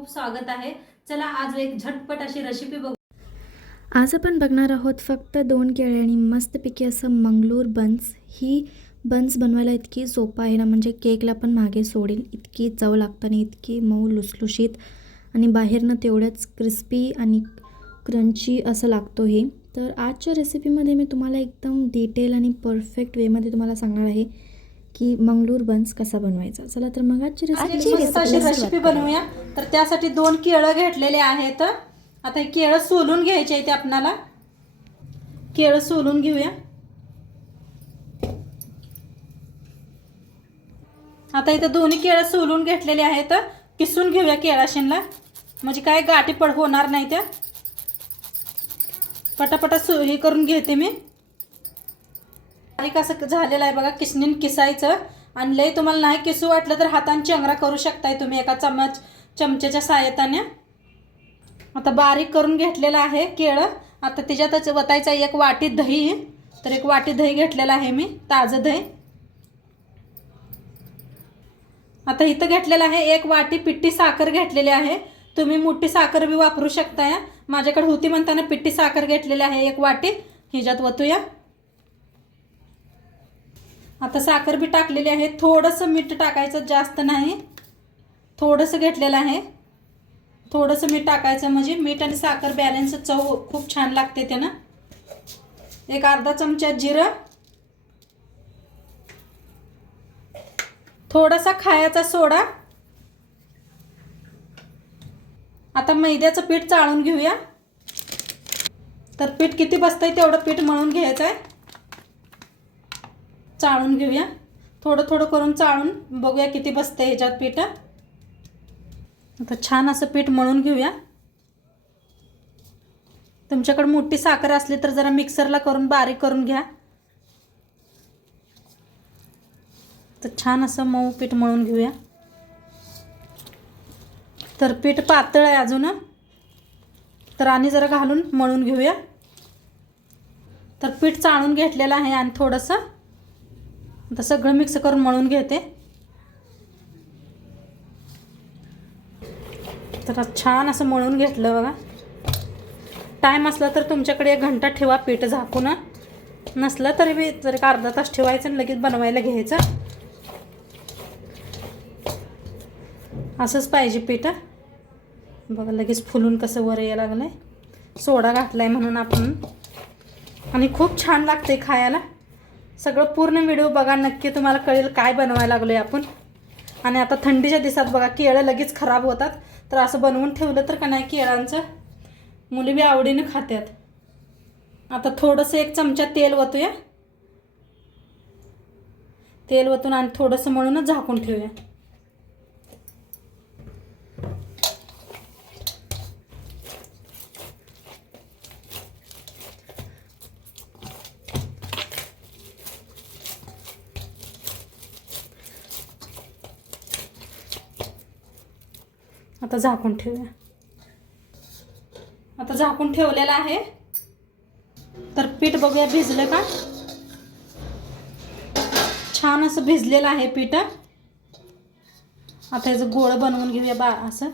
खूप स्वागत आहे. चला आज एक झटपट अशी रेसिपी बघू. आज आपण बघणार आहोत फक्त दोन केळे आणि मस्तपैकी असं मंगलोर बन्स ही बन्स बनवायला इतकी सोपं आहे ना म्हणजे केकला पण मागे सोडेल. इतकी चव लागतं आणि इतकी मऊ लुसलुशीत. आणि बाहेरनं तेवढ्याच क्रिस्पी आणि क्रंची असं लागतो हे. तर आजच्या रेसिपीमध्ये मी तुम्हाला एकदम डिटेल आणि परफेक्ट वेमध्ये तुम्हाला सांगणार आहे. की मंगलोर बन्स कसा बनवायचा? चला तर मग आजची आजची मस्त अशी रेसिपी रेसिपी बनवूया. तर त्यासाठी दोन केळं घेतलेले आहेत. आता हे केळं सोलून घ्यायचे आहे ते आपणाला. केळं सोलून घेऊया. आता इथं दोन्ही केळं सोलून घेतलेले आहेत. किसून घेऊया केळाशीनला. म्हणजे काय गाठी पड होणार नाही त्या. पटापटा सु हे करून घेते मी. बारीक असं झालेलं आहे बघा किसनीन किसायचं. आणि लय तुम्हाला नाही किसू वाटलं तर हातांची अंगरा करू शकताय तुम्ही एका चमच चमच्याच्या सहाय्यताने. आता बारीक करून घेतलेलं आहे केळं. आता त्याच्यातच वतायचं एक वाटी दही. तर एक वाटी दही घेतलेलं आहे मी ताजं दही. आता इथं घेतलेलं आहे एक वाटी पिट्टी साखर घेतलेली आहे. तुम्ही मोठी साखर बी वापरू शकताय. माझ्याकडे होती म्हणताना पिट्टी साखर घेतलेली आहे एक वाटी. ह्याच्यात वतूया. आता साखर बी टाकलेली आहे. थोडंसं मीठ टाकायचं जास्त नाही. थोडंसं घेतलेलं आहे. थोडंसं मीठ टाकायचं म्हणजे मीठ आणि साखर बॅलन्स चव खूप छान लागते त्यानं. एक अर्धा चमचा जिरं. थोडासा खायचा सोडा. आता मैद्याचं पीठ चाळून घेऊया. तर पीठ किती बसतंय तेवढं पीठ मळून घ्यायचं आहे चाळून घेऊया. थोडं थोडं करून चाळून बघूया किती बसते ह्याच्यात पीठ. आता छान असं पीठ मळून घेऊया. तुमच्याकडे मोठी साखर असली तर जरा मिक्सरला करून बारीक करून घ्या. तर छान असं मऊ पीठ मळून घेऊया. तर पीठ पातळ आहे अजून. तर आणि जरा घालून मळून घेऊया. तर पीठ चाळून घेतलेलं आहे आणि थोडंसं. आता सगळं मिक्स करून मळून घेते. तर छान असं मळून घेतलं बघा. टाईम असला तर तुमच्याकडे एक घंटा ठेवा पीठ झाकून. नसलं तरी बी जर एक अर्धा तास ठेवायचं आणि लगेच बनवायला घ्यायचं. असंच पाहिजे पीठ. बघा लगेच फुलून कसं वर यायला लागलं आहे सोडा घातला आहे म्हणून आपण. आणि खूप छान लागते खायला. सगळं पूर्ण व्हिडिओ बघा नक्की तुम्हाला कळेल काय बनवायला लागलो आहे आपण. आणि आता थंडीच्या दिवसात बघा केळं लगेच खराब होतात. तर असं बनवून ठेवलं तर का नाही केळांचं? मुली बी आवडीनं खात्यात. आता थोडंसं एक चमचा तेल वतूया. तेल वतून आणि थोडंसं म्हणूनच झाकून ठेवूया. आता झाकून ठेवूया. आता झाकून ठेवलेलं आहे. तर पीठ बघूया भिजलं का? छान असं भिजलेलं आहे पीठ. आता याचं गोळ बनवून घेऊया बा असं.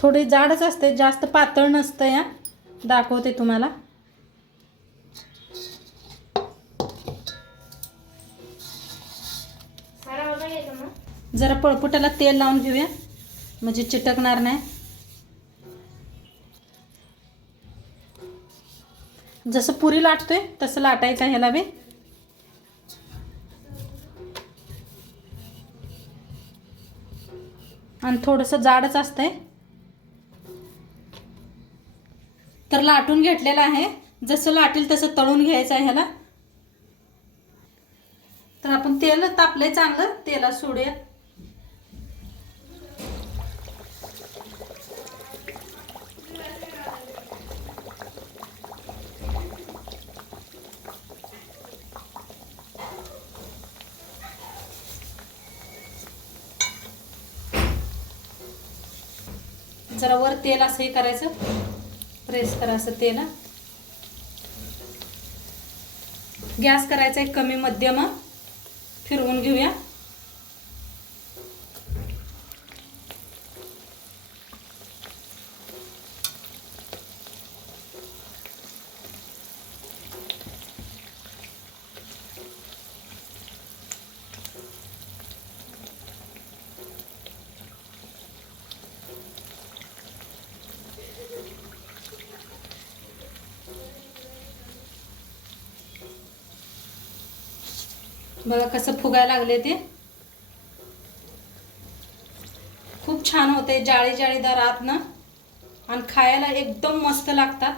थोडी जाडच असते जास्त पातळ नसतं या. दाखवते तुम्हाला. जरा पळपुटाला तेल लावून घेऊया. म्हणजे चिटकणार नाही. जसं पुरी लाटतोय तसं लाटायचं ह्याला बी. आणि थोडंसं जाडच असतंय. तर लाटून घेतलेलं आहे. जसं लाटेल तसं तळून घ्यायचं आहे ह्याला. तर आपण तेल तापलंय चांगलं. तेला सोडूया. जरा वर तेल असं हे करायचं. प्रेस करायचं तेल. गॅस करायचा एक कमी मध्यम. फिरवून घेऊया. बघा कसं फुगायला लागले ते. खूप छान होते जाळी जाळीदार आतनं आणि खायला एकदम मस्त लागतात.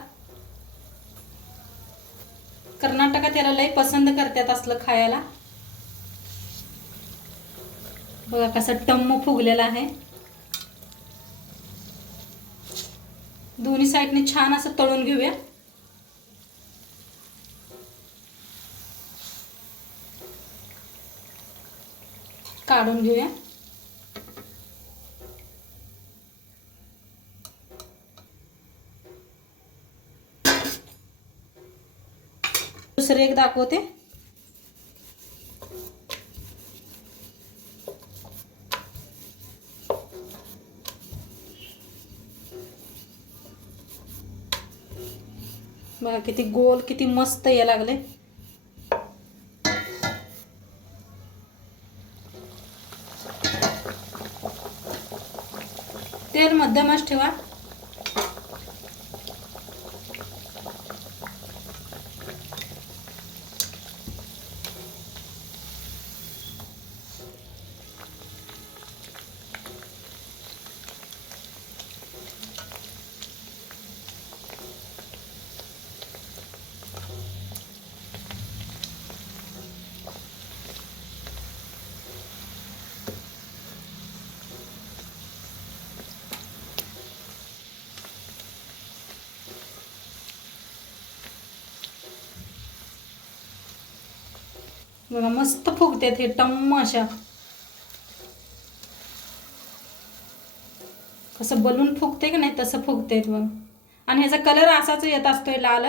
कर्नाटकात याला लई पसंत करतात असलं खायला. बघा कसं टम्म फुगलेला आहे. दोन्ही साईडने छान असं तळून घेऊया. काढून घेऊया. दुसरे एक दाखवते. बघा किती गोल किती मस्त या लागले. मध्यमच ठेवा. बघा मस्त फुगतात हे टम्म अशा. कसं बलून फुगते की नाही तसं फुगते बघ. आणि ह्याचा कलर असाच येत असतोय लाल.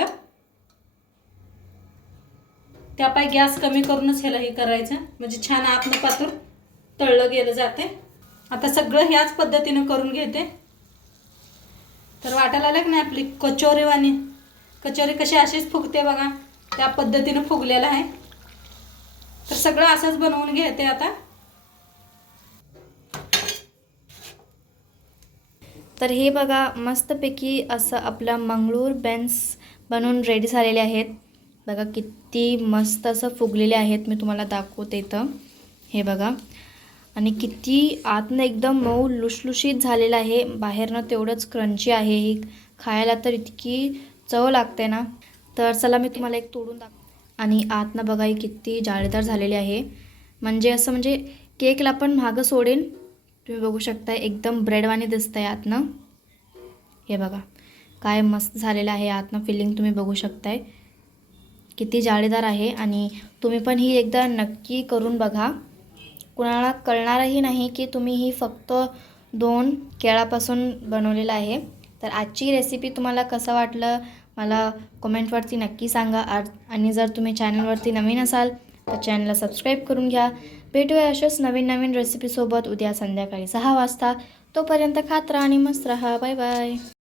त्यापाय गॅस कमी करूनच ह्याला हे करायचं. म्हणजे छान आतनं पातूर तळलं गेलं जाते आता सगळं ह्याच पद्धतीनं करून घेते. तर वाटायला आलं की नाही आपली कचोरीवाणी. कचोरी कशी अशीच फुगते बघा. त्या पद्धतीनं फुगलेलं आहे. तर सगळं असंच बनवून घेते आता. तर हे बघा मस्तपैकी असं आपलं मंगळूर बेन्स बनवून रेडी झालेले आहेत. बघा किती मस्त असं फुगलेले आहेत मी तुम्हाला दाखवते इथं. हे बघा. आणि किती आतनं एकदम मऊ लुसलुशीत झालेलं आहे. बाहेरनं तेवढंच क्रंची आहे. ही खायला तर इतकी चव लागते ना. तर चला मी तुम्हाला एक तोडून दाखव आणि आतनं बघा ही किती जाळीदार झालेली आहे. म्हणजे असं म्हणजे केकला पण मागं सोडेन. तुम्ही बघू शकता एकदम ब्रेडवाणी दिसतं आहे आतनं. हे बघा काय मस्त झालेलं आहे आतनं फिलिंग तुम्ही बघू शकताय. किती जाळीदार आहे आणि तुम्ही पण ही एकदा नक्की करून बघा. कुणाला कळणारही नाही की तुम्ही ही फक्त दोन केळापासून बनवलेलं आहे. तर आजची रेसिपी तुम्हाला कसं वाटलं? मला कमेंटवरती नक्की सांगा. आ- आणि जर तुम्ही चॅनलवरती नवीन असाल तर चॅनलला सबस्क्राईब करून घ्या. भेटूया अशाच नवीन नवीन रेसिपीसोबत उद्या संध्याकाळी सहा वाजता. तोपर्यंत खात राहा आणि मस्त राहा. Bye bye